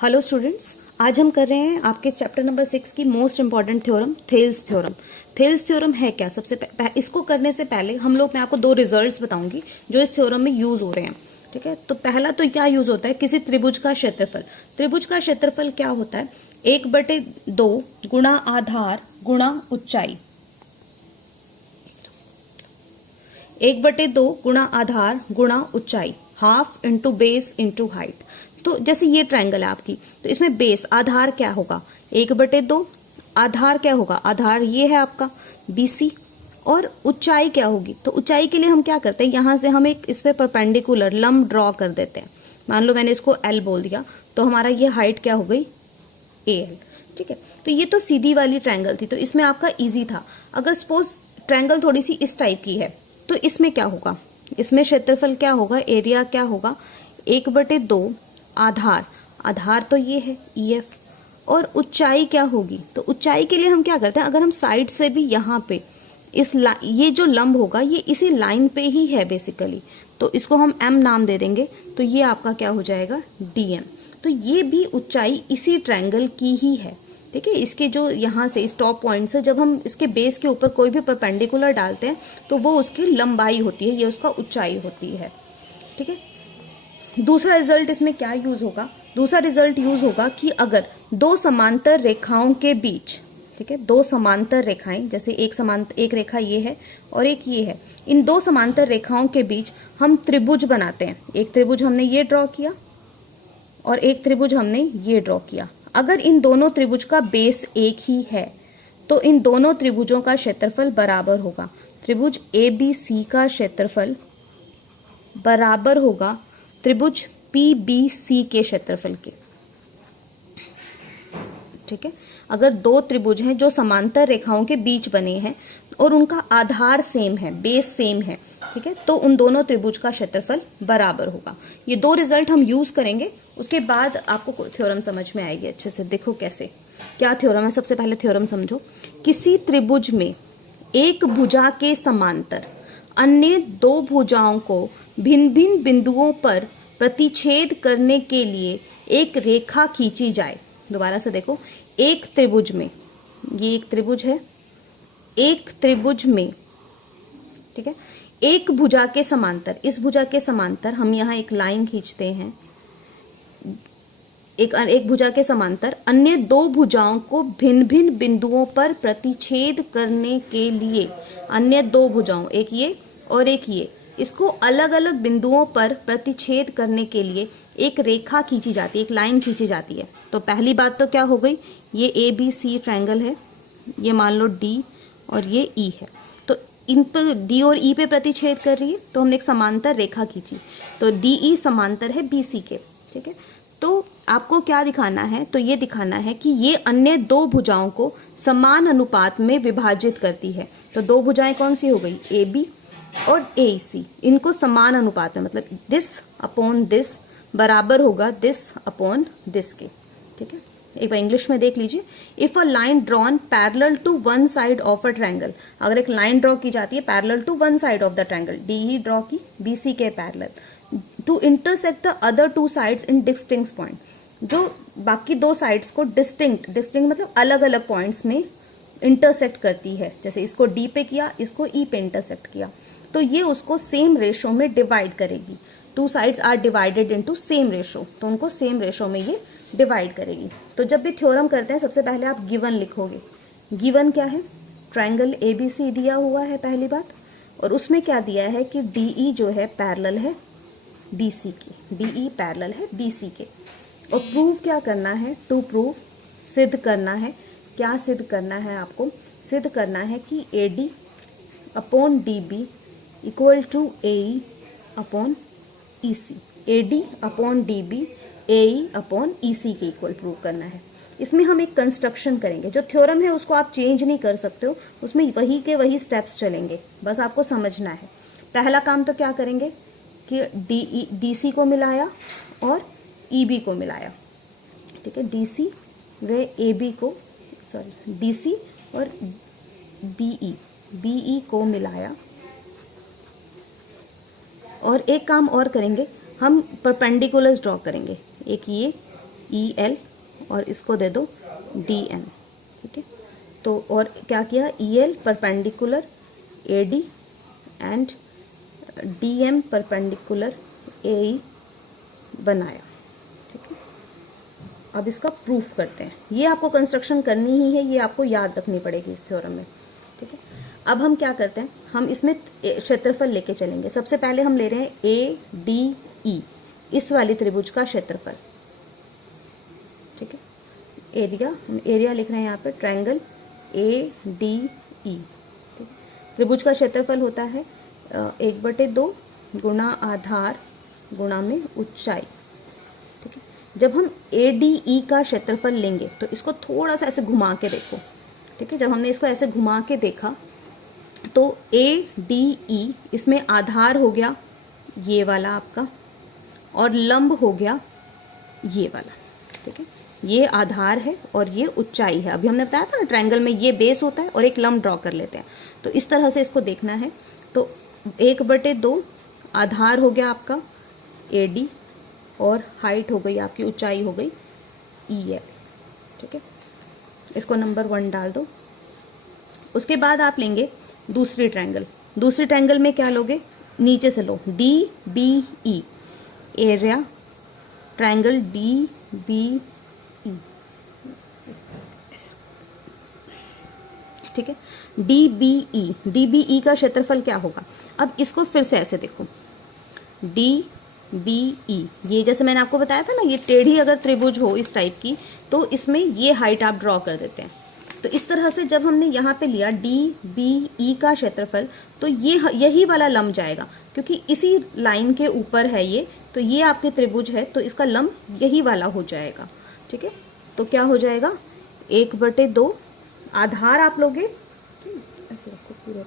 Hello students, आज हम कर रहे हैं आपके चैप्टर नंबर 6 की most important theorem, Thales theorem. Thales theorem है क्या? इसको करने से पहले मैं आपको दो रिजल्ट्स बताऊंगी जो इस थ्योरम में यूज हो रहे हैं। ठीक है, तो पहला तो क्या यूज होता है, किसी त्रिभुज का क्षेत्रफल। त्रिभुज का क्षेत्रफल क्या होता है? 1/2 गुणा आधार गुणा ऊंचाई। 1/2 गुणा आधार गुणा ऊंचाई, half into base into height. तो जैसे ये ट्रायंगल है आपकी, तो इसमें बेस आधार क्या होगा? 1/2। आधार क्या होगा? आधार ये है आपका BC। और ऊंचाई क्या होगी? तो ऊंचाई के लिए हम क्या करते हैं, यहां से हम एक इस पे परपेंडिकुलर लंब ड्रॉ कर देते हैं। मान लो मैंने इसको L बोल दिया, तो हमारा ये हाइट क्या हो गई? AL। ठीक है, तो ये तो सीधी वाली ट्रायंगल थी, तो इसमें आपका इजी था। अगर सपोज ट्रायंगल थोड़ी सी इस टाइप की है, तो इसमें क्या होगा? इसमें क्षेत्रफल क्या होगा, एरिया क्या होगा? 1/2 आधार, आधार तो ये है EF, और ऊंचाई क्या होगी? तो ऊंचाई के लिए हम क्या करते हैं, अगर हम साइड से भी यहाँ पे ये जो लंब होगा ये इसी लाइन पे ही है बेसिकली, तो इसको हम M नाम दे देंगे, तो ये आपका क्या हो जाएगा? DM। तो ये भी ऊंचाई इसी ट्रायंगल की ही है। ठीक है, इसके जो यहाँ से इस टॉप पॉइंट से जब हम इसके बेस के ऊपर कोई भी परपेंडिकुलर डालते हैं तो वो उसकी लंबाई होती है, ये उसका ऊंचाई होती है। ठीक है, दूसरा रिजल्ट इसमें क्या यूज होगा? दूसरा रिजल्ट यूज होगा कि अगर दो समांतर रेखाओं के बीच, ठीक है, दो समांतर रेखाएं, जैसे एक रेखा ये है और एक ये है, इन दो समांतर रेखाओं के बीच हम त्रिभुज बनाते हैं। एक त्रिभुज हमने ये ड्रॉ किया और एक त्रिभुज हमने ये ड्रॉ किया। अगर इन दोनों त्रिभुज का बेस एक ही है तो इन दोनों त्रिभुजों का क्षेत्रफल बराबर होगा। त्रिभुज ABC का क्षेत्रफल बराबर होगा त्रिभुज PBC के क्षेत्रफल के। ठीक है, अगर दो त्रिभुज हैं जो समांतर रेखाओं के बीच बने हैं और उनका आधार सेम है, बेस सेम है, ठीक है, तो उन दोनों त्रिभुज का क्षेत्रफल बराबर होगा। ये दो रिजल्ट हम यूज करेंगे, उसके बाद आपको थ्योरम समझ में आएगी अच्छे से। देखो कैसे, क्या थ्योरम है। सबसे पहले थ्योरम समझो। किसी त्रिभुज में एक भुजा के समांतर अन्य दो भुजाओं को भिन्न भिन्न बिंदुओं पर प्रतिच्छेद करने के लिए एक रेखा खींची जाए। दोबारा से देखो, एक त्रिभुज में, ये एक त्रिभुज है, एक त्रिभुज में, ठीक है, एक भुजा के समांतर, इस भुजा के समांतर हम यहाँ एक लाइन खींचते हैं, एक भुजा के समांतर अन्य दो भुजाओं को भिन्न भिन्न बिंदुओं पर प्रतिच्छेद करने के लिए, अन्य दो भुजाओं, एक ये और एक ये, इसको अलग अलग बिंदुओं पर प्रतिच्छेद करने के लिए एक रेखा खींची जाती है, एक लाइन खींची जाती है। तो पहली बात तो क्या हो गई, ये ABC ट्रायंगल है, ये मान लो D और ये E है, तो इन पर D और E पे प्रतिच्छेद कर रही है, तो हमने एक समांतर रेखा खींची, तो DE समांतर है BC के। ठीक है, तो आपको क्या दिखाना है, तो ये दिखाना है कि ये अन्य दो भुजाओं को समान अनुपात में विभाजित करती है। तो दो भुजाएं कौन सी हो गई, AB और AC, इनको समान अनुपात में, मतलब दिस अपॉन दिस बराबर होगा दिस अपॉन दिस के। ठीक है, एक बार इंग्लिश में देख लीजिए। If a line drawn parallel to one side of a triangle, अगर एक लाइन ड्रॉ की जाती है parallel to one side of the triangle, DE draw की BC के parallel, to intersect the other two sides in distinct point, जो बाकी दो साइड्स को डिस्टिंक्ट मतलब अलग अलग पॉइंट्स में इंटरसेक्ट करती है। जैसे इसको D पे किया, इसको E पे इंटरसेक्ट किया, तो ये उसको सेम रेशो में डिवाइड करेगी। Two sides are divided into same ratio, तो उनको सेम रेशो में ये डिवाइड करेगी। तो जब भी थ्योरम करते हैं सबसे पहले आप गिवन लिखोगे। गिवन क्या है, ट्रायंगल ABC दिया हुआ है पहली बात, और उसमें क्या दिया है कि DE जो है पैरेलल है BC के, DE पैरेलल है BC के। और प्रूव क्या करना है, टू प्रूव, सिद्ध करना है। क्या सिद्ध करना है आपको? सिद्ध करना है कि AD upon DB equal to AE upon EC, AD upon DB AE upon EC के इक्वल प्रूव करना है। इसमें हम एक कंस्ट्रक्शन करेंगे, जो थ्योरम है उसको आप चेंज नहीं कर सकते हो, उसमें वही के वही स्टेप्स चलेंगे, बस आपको समझना है। पहला काम तो क्या करेंगे कि DC को मिलाया और EB को मिलाया। ठीक है, DC व AB को, सॉरी DC और BE को मिलाया। और एक काम और करेंगे, हम परपेंडिकुलर्स ड्रॉ करेंगे, एक ये EL और इसको दे दो DM, ठीक है। तो और क्या किया, EL perpendicular AD and DM perpendicular AE बनाया, ठीक है। अब इसका प्रूफ करते हैं। ये आपको कंस्ट्रक्शन करनी ही है, ये आपको याद रखनी पड़ेगी इस थ्योरम में, ठीक है। अब हम क्या करते हैं, हम इसमें क्षेत्रफल लेके चलेंगे। सबसे पहले हम ले रहे हैं ADE, इस वाली त्रिभुज का क्षेत्रफल, ठीक है। एरिया लिख रहे हैं यहाँ पे, ट्रायंगल ADE, ठीक है। त्रिभुज का क्षेत्रफल होता है 1/2 गुणा आधार गुणा में ऊंचाई, ठीक है। जब हम ADE का क्षेत्रफल लेंगे तो इसको थोड़ा सा ऐसे घुमा के देखो, ठीक है। जब हमने इसको ऐसे घुमा के देखा तो ADE इसमें आधार हो गया ये वाला आपका और लंब हो गया ये वाला, ठीक है। ये आधार है और ये ऊंचाई है। अभी हमने बताया था ना ट्रायंगल में ये बेस होता है और एक लंब ड्रॉ कर लेते हैं, तो इस तरह से इसको देखना है। तो 1/2 आधार हो गया आपका AD और हाइट हो गई आपकी, ऊंचाई हो गई EL, ठीक है। इसको नंबर 1 डाल दो। उसके बाद आप लेंगे दूसरी ट्रायंगल। दूसरी ट्रायंगल में क्या लोगे, नीचे से लो DBE, एरिया ट्रायंगल DBE, ठीक है। DBE का क्षेत्रफल क्या होगा। अब इसको फिर से ऐसे देखो, DBE, ये जैसे मैंने आपको बताया था ना, ये टेढ़ी अगर त्रिभुज हो इस टाइप की तो इसमें ये हाइट आप ड्रॉ कर देते हैं। तो इस तरह से जब हमने यहाँ पे लिया DBE का क्षेत्रफल, तो ये यही वाला लंब जाएगा, क्योंकि इसी लाइन के ऊपर है ये, तो ये आपके त्रिभुज है, तो इसका लंब यही वाला हो जाएगा, ठीक है। तो क्या हो जाएगा, 1/2 आधार आप लोगे, ऐसे रखो पूरा,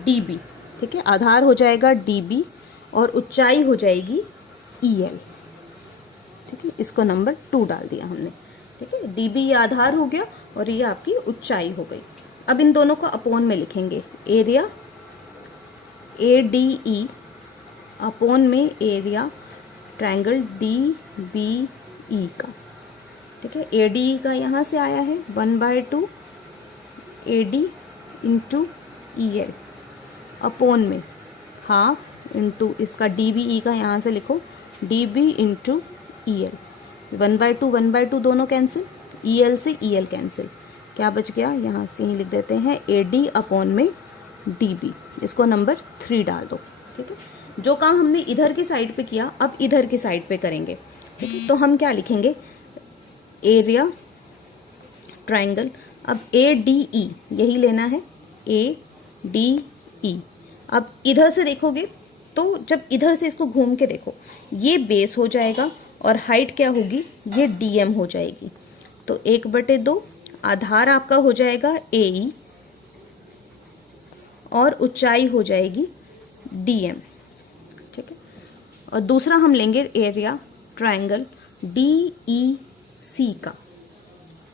DB, ठीक है। आधार हो जाएगा DB और ऊंचाई हो जाएगी EL, ठीक है। इसको नंबर 2 डाल दिया हमने, ठीक है। DB ये आधार हो गया और ये आपकी ऊंचाई हो गई। अब इन दोनों को अपोन में लिखेंगे, एरिया ADE अपोन में एरिया ट्रायंगल DBE का, ठीक है। ADE का यहाँ से आया है 1/2 AD इंटू EL अपोन में हाफ इंटू इसका DBE का यहाँ से लिखो DB इंटू EL, 1/2 दोनों कैंसिल, EL से EL कैंसिल, क्या बच गया, यहाँ से ही लिख देते हैं AD अपोन में DB। इसको नंबर 3 डाल दो, ठीक है। जो काम हमने इधर की साइड पे किया अब इधर की साइड पे करेंगे, ठीक है। तो हम क्या लिखेंगे, एरिया ट्रायंगल, अब ADE यही लेना है, ADE। अब इधर से देखोगे तो जब इधर से इसको घूम के देखो, ये बेस हो जाएगा और हाइट क्या होगी, ये DM हो जाएगी। तो 1/2 आधार आपका हो जाएगा AE और ऊंचाई हो जाएगी DM, ठीक है। और दूसरा हम लेंगे एरिया ट्रायंगल DEC का,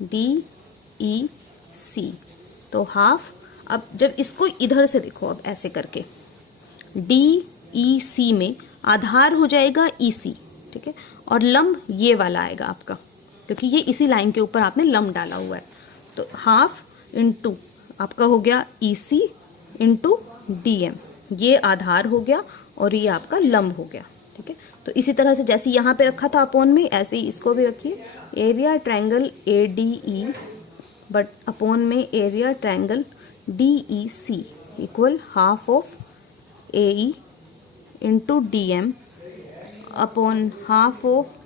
DEC, तो हाफ। अब जब इसको इधर से देखो, अब ऐसे करके DEC में आधार हो जाएगा EC, ठीक है, और लंब ये वाला आएगा आपका, क्योंकि ये इसी लाइन के ऊपर आपने लंब डाला हुआ है। तो हाफ इंटू आपका हो गया EC इंटू DM, ये आधार हो गया और ये आपका लंब हो गया, ठीक है। तो इसी तरह से जैसे यहाँ पे रखा था अपोन में, ऐसे ही इसको भी रखिए, area triangle ADE but upon में area triangle DEC equal half of AE into DM upon half of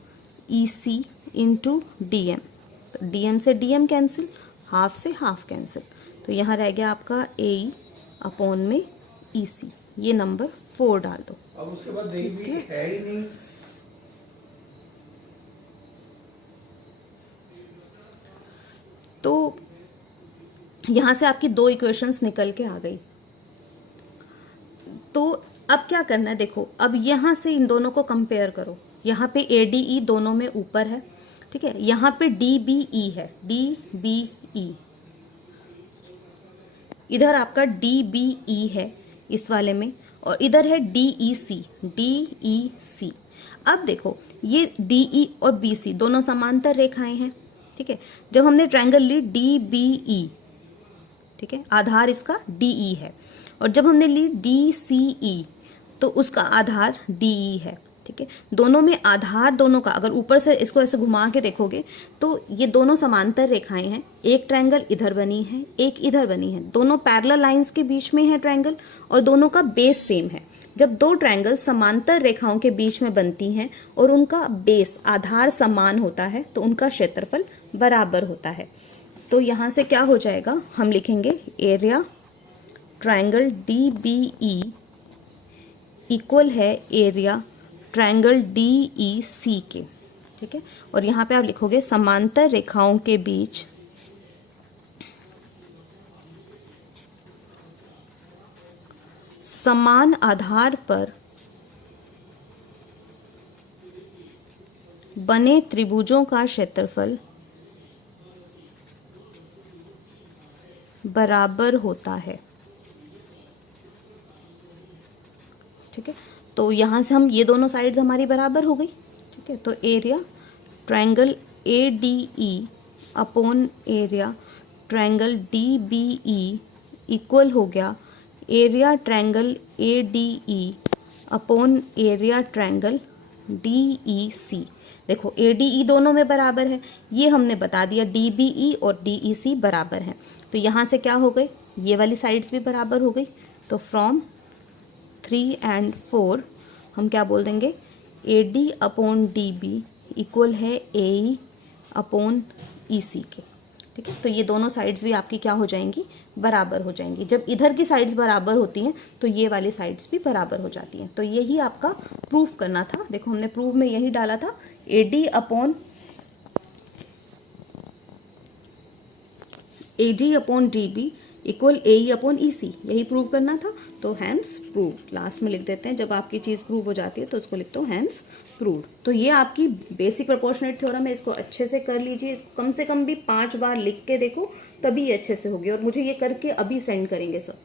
EC into DM। तो DM से DM कैंसिल, हाफ से हाफ कैंसिल, तो यहाँ रह गया आपका AE अपॉन में EC। ये नंबर 4 डाल दो। अब उसके बाद DB है ही नहीं, तो यहाँ से आपकी 2 इक्वेशंस निकल के आ गई। तो अब क्या करना है, देखो अब यहाँ से इन दोनों को कंपेयर करो। यहाँ पे ADE दोनों में ऊपर है, ठीक है। यहाँ पे DBE है, DBE, इधर आपका DBE है इस वाले में, और इधर है DEC, DEC। अब देखो ये DE और BC दोनों समांतर रेखाएं हैं, ठीक है। जब हमने ट्रायंगल ली DBE, ठीक है, आधार इसका DE है, और जब हमने ली DCE तो उसका आधार DE है, ठीक है। दोनों में आधार दोनों का, अगर ऊपर से इसको ऐसे घुमा के देखोगे तो ये दोनों समांतर रेखाएं हैं। एक ट्रायंगल इधर बनी है, एक इधर बनी है, दोनों पैरेलल लाइंस के बीच में है ट्रायंगल, और दोनों का बेस सेम है। जब दो ट्रायंगल समांतर रेखाओं के बीच में बनती हैं और उनका बेस आधार समान होता है तो उनका क्षेत्रफल बराबर होता है। तो यहाँ से क्या हो जाएगा, हम लिखेंगे एरिया ट्रायंगल DBE इक्वल है एरिया ट्रायंगल DEC के, ठीक है। और यहाँ पे आप लिखोगे समांतर रेखाओं के बीच समान आधार पर बने त्रिभुजों का क्षेत्रफल बराबर होता है, ठीक है। तो यहाँ से हम ये दोनों साइड्स हमारी बराबर हो गई, ठीक है। तो area triangle ADE upon area triangle DBE equal हो गया area triangle ADE upon area triangle DEC। देखो ADE दोनों में बराबर है, ये हमने बता दिया DBE और DEC बराबर हैं। तो यहाँ से क्या हो गई, ये वाली साइड्स भी बराबर हो गई। तो फ्रॉम 3 and 4 हम क्या बोल देंगे, AD अपॉन DB इक्वल है AE अपॉन EC के, ठीक है। तो ये दोनों साइड्स भी आपकी क्या हो जाएंगी, बराबर हो जाएंगी। जब इधर की साइड्स बराबर होती हैं तो ये वाली साइड्स भी बराबर हो जाती हैं। तो यही आपका प्रूफ करना था। देखो हमने प्रूफ में यही डाला था, AD upon DB equal AE upon EC, यही प्रूव करना था। तो हैंस प्रूव लास्ट में लिख देते हैं, जब आपकी चीज़ प्रूव हो जाती है तो उसको लिखते हो हैंस प्रूव। तो ये आपकी बेसिक प्रोपोर्शनेट थ्योरम है, इसको अच्छे से कर लीजिए। इसको कम से कम भी 5 बार लिख के देखो, तभी ये अच्छे से होगी। और मुझे ये करके अभी सेंड करेंगे सब।